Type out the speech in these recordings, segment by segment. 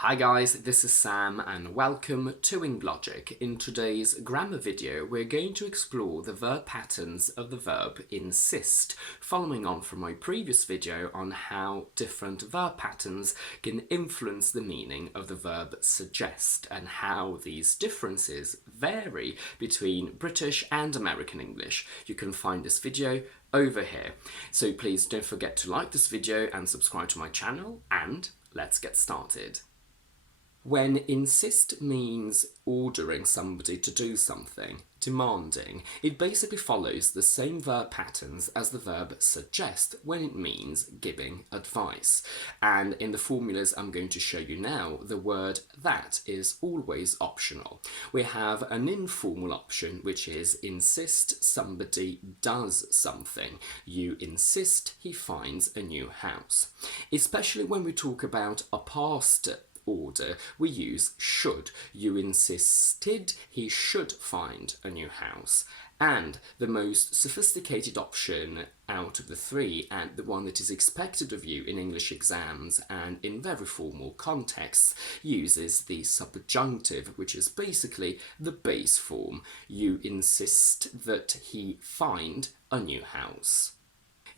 Hi guys, this is Sam and welcome to Logic. In today's grammar video, we're going to explore the verb patterns of the verb insist, following on from my previous video on how different verb patterns can influence the meaning of the verb suggest and how these differences vary between British and American English. You can find this video over here. So please don't forget to like this video and subscribe to my channel, and let's get started. When insist means ordering somebody to do something, demanding, it basically follows the same verb patterns as the verb suggest when it means giving advice. And in the formulas I'm going to show you now, the word that is always optional. We have an informal option, which is insist somebody does something. You insist he finds a new house. Especially when we talk about a past order, we use should. You insisted he should find a new house. And the most sophisticated option out of the three, and the one that is expected of you in English exams and in very formal contexts, uses the subjunctive, which is basically the base form. You insist that he find a new house.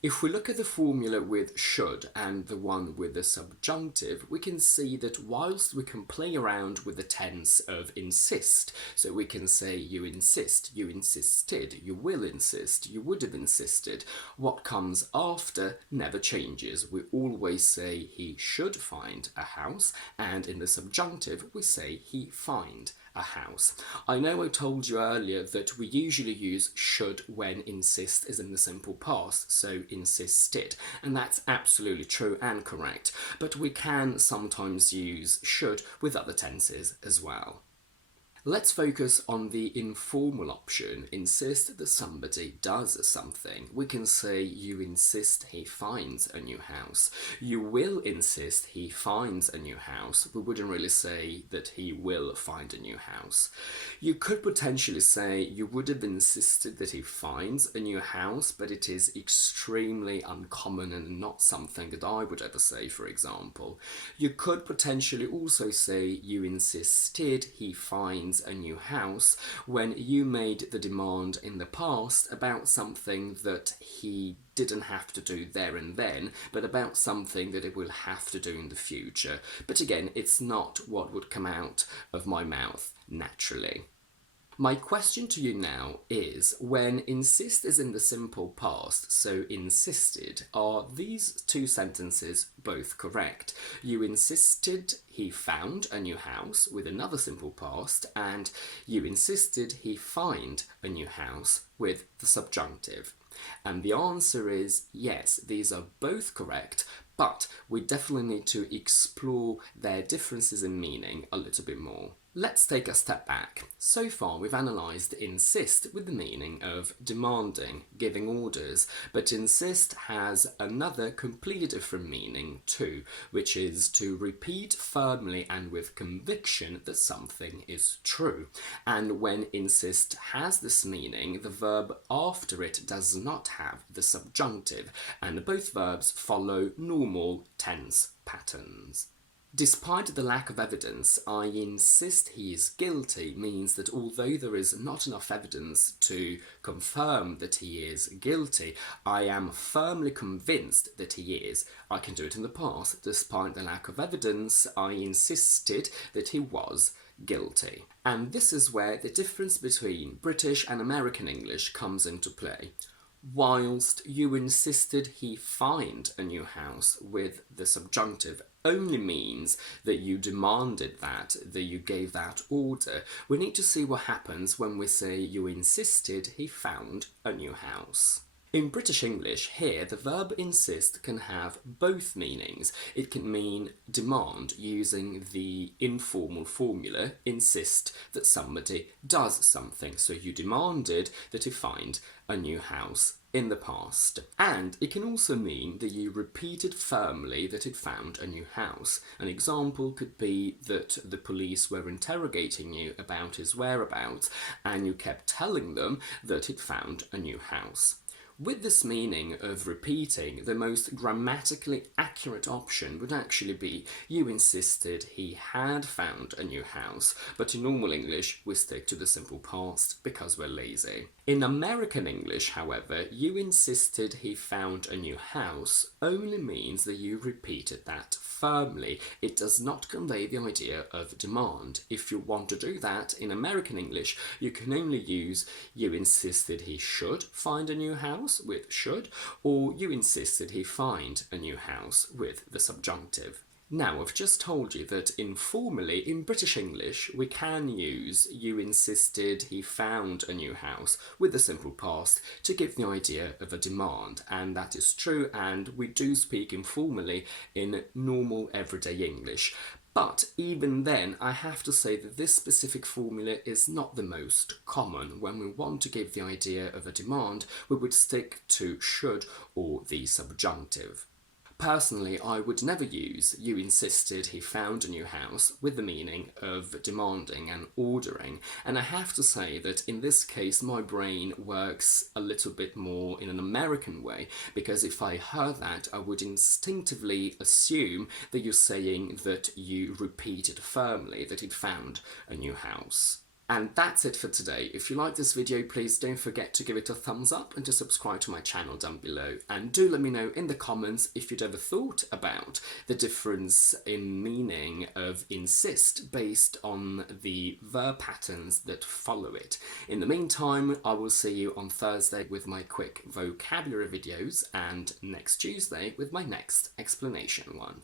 If we look at the formula with should and the one with the subjunctive, we can see that whilst we can play around with the tense of insist, so we can say you insist, you insisted, you will insist, you would have insisted, what comes after never changes. We always say he should find a house, and in the subjunctive we say he find a house. I know I told you earlier that we usually use should when insist is in the simple past, so insisted, and that's absolutely true and correct, but we can sometimes use should with other tenses as well. Let's focus on the informal option, insist that somebody does something. We can say you insist he finds a new house. You will insist he finds a new house. We wouldn't really say that he will find a new house. You could potentially say you would have insisted that he finds a new house, but it is extremely uncommon and not something that I would ever say, for example. You could potentially also say you insisted he finds a new house when you made the demand in the past about something that he didn't have to do there and then, but about something that it will have to do in the future. But again, it's not what would come out of my mouth naturally. My question to you now is, when insist is in the simple past, so insisted, are these two sentences both correct? You insisted he found a new house with another simple past, and you insisted he find a new house with the subjunctive. And the answer is yes, these are both correct, but we definitely need to explore their differences in meaning a little bit more. Let's take a step back. So far we've analysed insist with the meaning of demanding, giving orders, but insist has another completely different meaning too, which is to repeat firmly and with conviction that something is true. And when insist has this meaning, the verb after it does not have the subjunctive, and both verbs follow normal tense patterns. Despite the lack of evidence, I insist he is guilty means that although there is not enough evidence to confirm that he is guilty, I am firmly convinced that he is. I can do it in the past. Despite the lack of evidence, I insisted that he was guilty. And this is where the difference between British and American English comes into play. Whilst you insisted he find a new house with the subjunctive only means that you demanded that you gave that order, we need to see what happens when we say you insisted he found a new house. In British English, here, the verb insist can have both meanings. It can mean demand using the informal formula, insist that somebody does something. So you demanded that he find a new house in the past. And it can also mean that you repeated firmly that it found a new house. An example could be that the police were interrogating you about his whereabouts and you kept telling them that it found a new house. With this meaning of repeating, the most grammatically accurate option would actually be you insisted he had found a new house, but in normal English we stick to the simple past because we're lazy. In American English, however, you insisted he found a new house only means that you repeated that firmly. It does not convey the idea of demand. If you want to do that in American English, you can only use you insisted he should find a new house with should, or you insisted he find a new house with the subjunctive. Now, I've just told you that informally, in British English, we can use you insisted he found a new house with the simple past to give the idea of a demand, and that is true, and we do speak informally in normal everyday English. But even then, I have to say that this specific formula is not the most common. When we want to give the idea of a demand, we would stick to should or the subjunctive. Personally, I would never use you insisted he found a new house with the meaning of demanding and ordering, and I have to say that in this case my brain works a little bit more in an American way, because if I heard that I would instinctively assume that you're saying that you repeated firmly that he'd found a new house. And that's it for today. If you like this video, please don't forget to give it a thumbs up and to subscribe to my channel down below. And do let me know in the comments if you'd ever thought about the difference in meaning of insist based on the verb patterns that follow it. In the meantime, I will see you on Thursday with my quick vocabulary videos and next Tuesday with my next explanation one.